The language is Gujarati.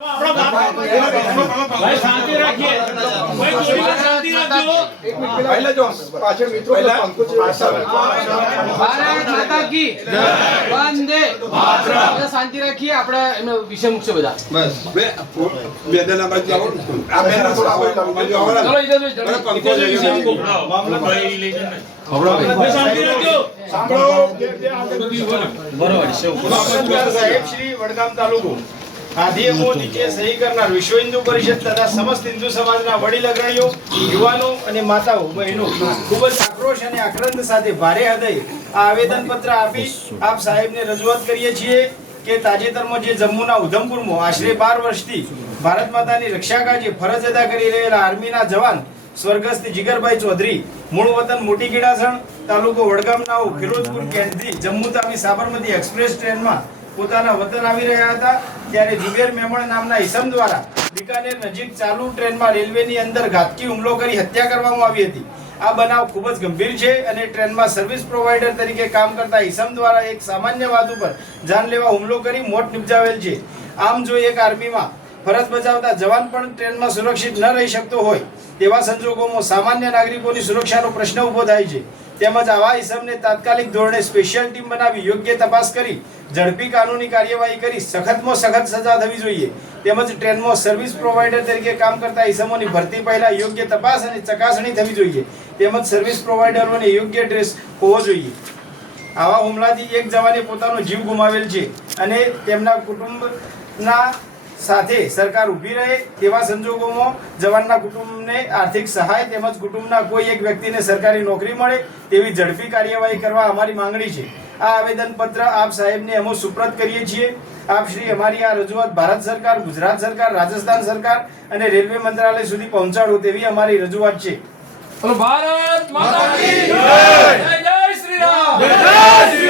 भाई शांति रखिए, भाई थोड़ी बार शांति रखियो। पहले जो पाछे मित्रों को अंकुश भारत माता की वंदे मातरम। शांति रखिए, આપણે એનો વિષય મૂકશે બધા बस બેદના બાજુ આવો આ બેના થોડા આવો બાજુ આવો ચલો ઈધર જો इधर विषय हमको मामला भाई लेजन में भाई शांति रखियो। बरोबर साहेब श्री वडगाम तालुको આધિએમો નીચે સહી કરનાર વિશ્વ હિન્દુ પરિષદ તથા સમસ્ત હિન્દુ સમાજના વડીલ અગ્રણીઓ, યુવાનો અને માતાઓ બહેનો ખૂબ જ આક્રોશ અને આક્રંદ સાથે ભારે હૃદયે આ આવેદનપત્ર આપી આપ સાહેબને રજૂઆત કરીએ છીએ કે તાજેતરમાં જે જમ્મુના ઉધમપુરમાં આશરે 12 વર્ષથી ભારત માતાની રક્ષા કાજે ફરજ અદા કરી રહેલા આર્મીના જવાન સ્વર્ગસ્થ જીગરભાઈ ચૌધરી મૂળ વતન મોટી ગીડાસણ તાલુકો વડગામનાઓ ફિરોજપુર કેન્ટથી જમ્મુ તાવી સાબરમતી એક્સપ્રેસ ટ્રેનમાં પોતાના વતન આવી રહ્યા હતા ત્યારે જુબેર મેમણ નામના ઈસમ દ્વારા બિકાનેર નજીક ચાલુ ટ્રેનમાં રેલવેની અંદર ઘાતકી હુમલો કરી હત્યા કરવામાં આવી હતી। આ બનાવ ખૂબ જ ગંભીર છે અને ટ્રેનમાં સર્વિસ પ્રોવાઇડર તરીકે કામ કરતા ઈસમ દ્વારા એક સામાન્ય વાત ઉપર જાનલેવા હુમલો કરી મોત નિપજાવેલ છે। આમ જો એક આર્મીમાં ફરજ બજાવતા જવાન પણ ટ્રેનમાં સુરક્ષિત ન રહી શકતો હોય તેવા સંજોગોમાં સામાન્ય નાગરિકોની સુરક્ષાનો પ્રશ્ન ઊભો થાય છે। તેમજ આવા ઈસમને તાત્કાલિક ધોરણે સ્પેશિયલ ટીમ બનાવી યોગ્ય તપાસ કરી ઝડપી કાનૂની કાર્યવાહી કરી સખતમાં સખત સજા થવી જોઈએ। તેમજ ટ્રેનમાં સર્વિસ પ્રોવાઇડર તરીકે કામ કરતા ઈસમોની ભરતી પહેલા યોગ્ય તપાસ અને ચકાસણી થવી જોઈએ। તેમજ સર્વિસ પ્રોવાઇડરોને યોગ્ય ડ્રેસ હોવો જોઈએ। આવા હુમલાથી એક જવાને પોતાનો જીવ ગુમાવેલ છે અને તેમના કુટુંબના સાથે સરકાર ઊભી રહે તેવા સંજોગોમાં જવાનના કુટુંબને આર્થિક સહાય તેમજ કુટુંબના કોઈ એક વ્યક્તિને સરકારી નોકરી મળે તેવી ઝડપી કાર્યવાહી કરવા અમારી માંગણી છે। આ આવેદનપત્ર આપ સાહેબને અમે સુપ્રત કરીએ છીએ। આપ શ્રી અમારી આ રજૂઆત ભારત સરકાર, ગુજરાત સરકાર, રાજસ્થાન સરકાર અને રેલવે મંત્રાલય સુધી પહોંચાડો તેવી અમારી રજૂઆત છે। ભારત માતા કી જય, જય શ્રી રામ, जय श्री